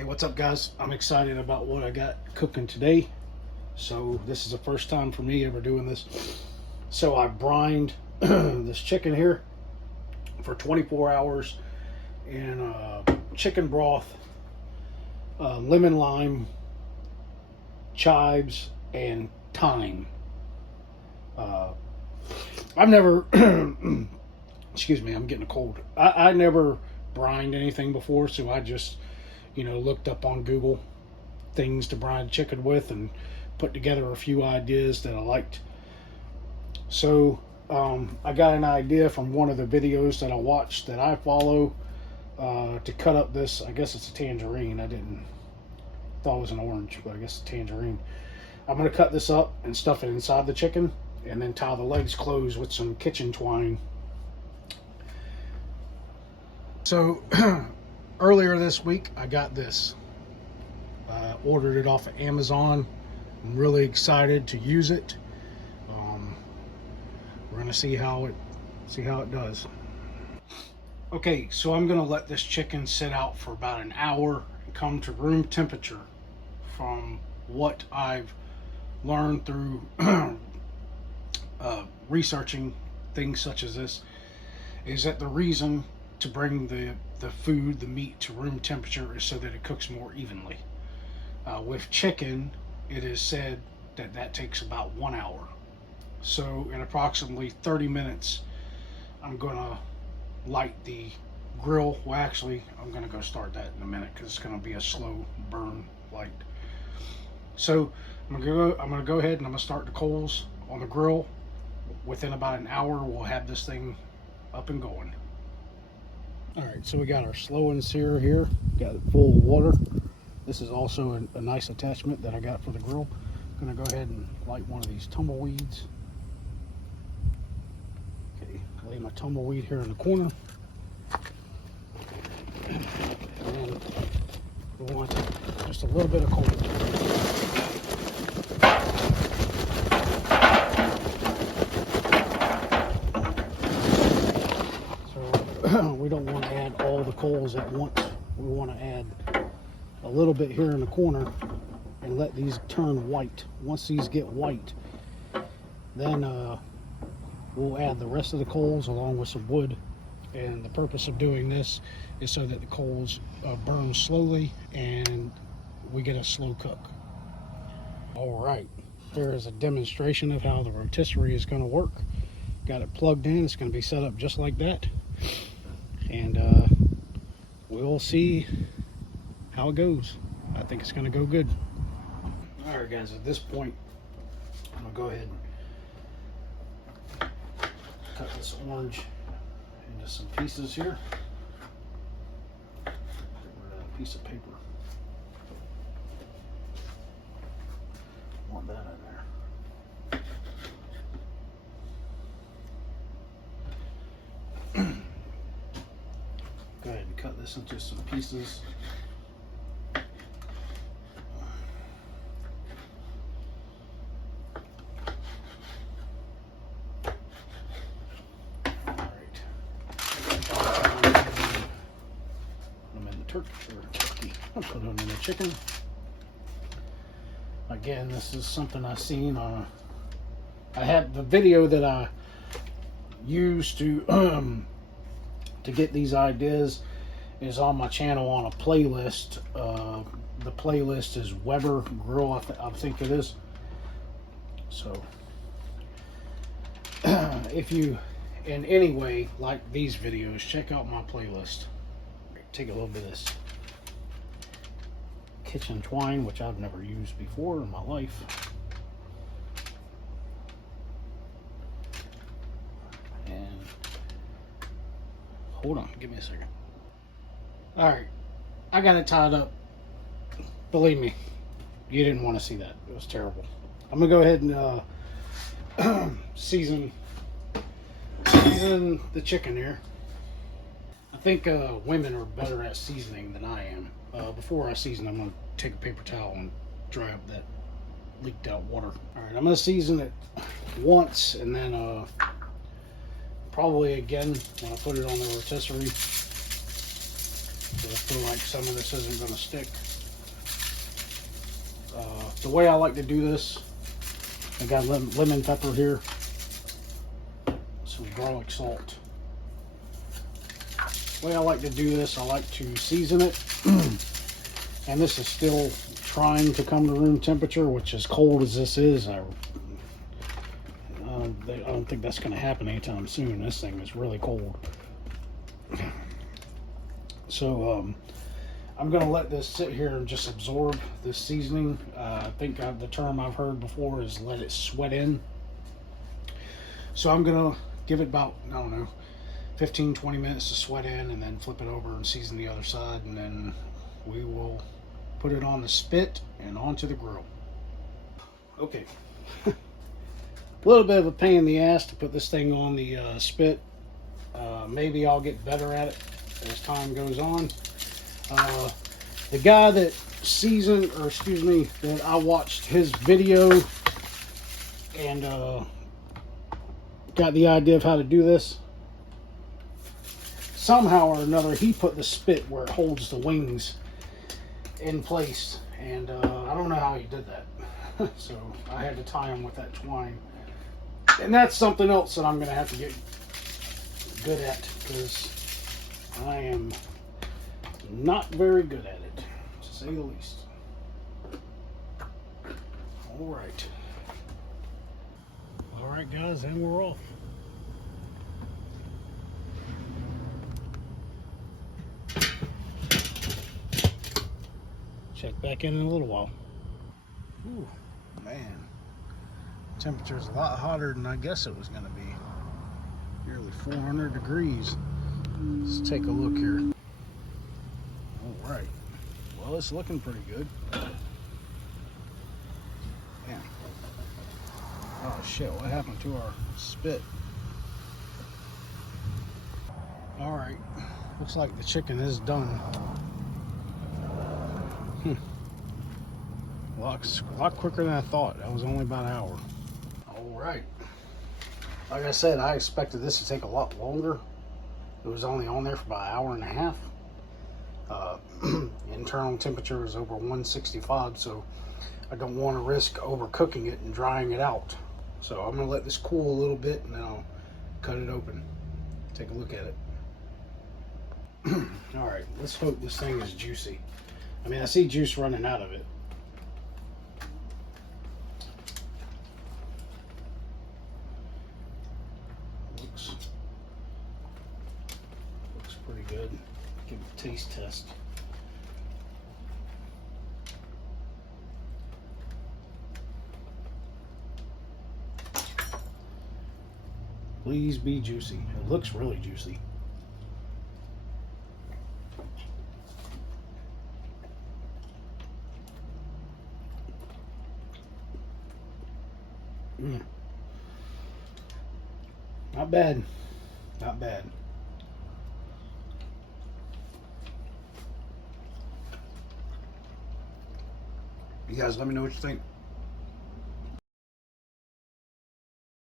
Hey, what's up, guys? I'm excited about what I got cooking today. So this is the first time for me ever doing this. So I brined this chicken here for 24 hours in chicken broth, lemon lime, chives, and thyme. I've never, excuse me, I'm getting a cold. I never brined anything before, so I just, looked up on Google things to brine chicken with and put together a few ideas that I liked. So I got an idea from one of the videos that I watched that I follow to cut up this. I guess it's a tangerine. I didn't thought it was an orange, but I guess it's a tangerine. I'm going to cut this up and stuff it inside the chicken and then tie the legs closed with some kitchen twine. So earlier this week I got this. Ordered it off of Amazon. I'm really excited to use it. We're gonna see how it does. Okay, so I'm gonna let this chicken sit out for about an hour and come to room temperature. From what I've learned through researching things such as this, is that the reason to bring the food, the meat, to room temperature is so that it cooks more evenly. With chicken, it is said that takes about 1 hour. So in approximately 30 minutes, I'm gonna light the grill. Well, actually, I'm gonna go start that in a minute because it's gonna be a slow burn light. So I'm gonna go ahead and I'm gonna start the coals on the grill. Within about an hour, we'll have this thing up and going. All right, so we got our slow and sear here. Got it full of water. This is also a nice attachment that I got for the grill. I'm gonna go ahead and light one of these tumbleweeds. Okay, lay my tumbleweed here in the corner. And then we want just a little bit of coal. So we don't want to add all the coals at once. We want to add a little bit here in the corner and let these turn white. Once these get white, then we'll add the rest of the coals along with some wood. And the purpose of doing this is so that the coals burn slowly and we get a slow cook. All right, here is a demonstration of how the rotisserie is going to work. Got it plugged in. It's going to be set up just like that, and we'll see how it goes. I think it's going to go good. All right, guys, at this point I'm gonna go ahead and cut this orange into some pieces here. Get rid of that piece of paper. Want that in there. Go ahead and cut this into some pieces. Turkey. I'll put them in the chicken. Again, this is something I've seen on I have the video that I used to get these ideas is on my channel on a playlist. The playlist is Weber Grill, I think it is. So if you in any way like these videos, check out my playlist. Take a little bit of this kitchen twine, which I've never used before in my life, and hold on, give me a second. All right, I got it tied up. Believe me, you didn't want to see that. It was terrible. I'm gonna go ahead and season the chicken here. I think women are better at seasoning than I am. Before I season, I'm going to take a paper towel and dry up that leaked out water. All right, I'm going to season it once and then probably again when I put it on the rotisserie. I feel like some of this isn't going to stick. The way I like to do this, I got lemon pepper here, some garlic salt. The way I like to do this, I like to season it. And this is still trying to come to room temperature, which, as cold as this is, I don't think that's going to happen anytime soon. This thing is really cold. So I'm going to let this sit here and just absorb this seasoning. I think the term I've heard before is let it sweat in. So I'm going to give it about, I don't know, 15-20 minutes to sweat in, and then flip it over and season the other side, and then we will put it on the spit and onto the grill. Okay. A little bit of a pain in the ass to put this thing on the spit. Maybe I'll get better at it as time goes on. The guy that that I watched his video and got the idea of how to do this. Somehow or another, he put the spit where it holds the wings in place, and I don't know how he did that. So I had to tie him with that twine. And that's something else that I'm going to have to get good at, because I am not very good at it, to say the least. Alright. Alright guys, and we're off. Check back in a little while. Ooh, man. Temperature's a lot hotter than I guess it was going to be. Nearly 400 degrees. Let's take a look here. Alright. Well, it's looking pretty good. Man. Oh shit, what happened to our spit? Alright. Looks like the chicken is done. A lot quicker than I thought. That was only about an hour. Alright. Like I said, I expected this to take a lot longer. It was only on there for about an hour and a half. Internal temperature is over 165, so I don't want to risk overcooking it and drying it out. So I'm going to let this cool a little bit, and then I'll cut it open. Take a look at it. Alright, let's hope this thing is juicy. I mean, I see juice running out of it. Looks pretty good. Give it a taste test. Please be juicy. It looks really juicy. Not bad. Not bad. You guys let me know what you think.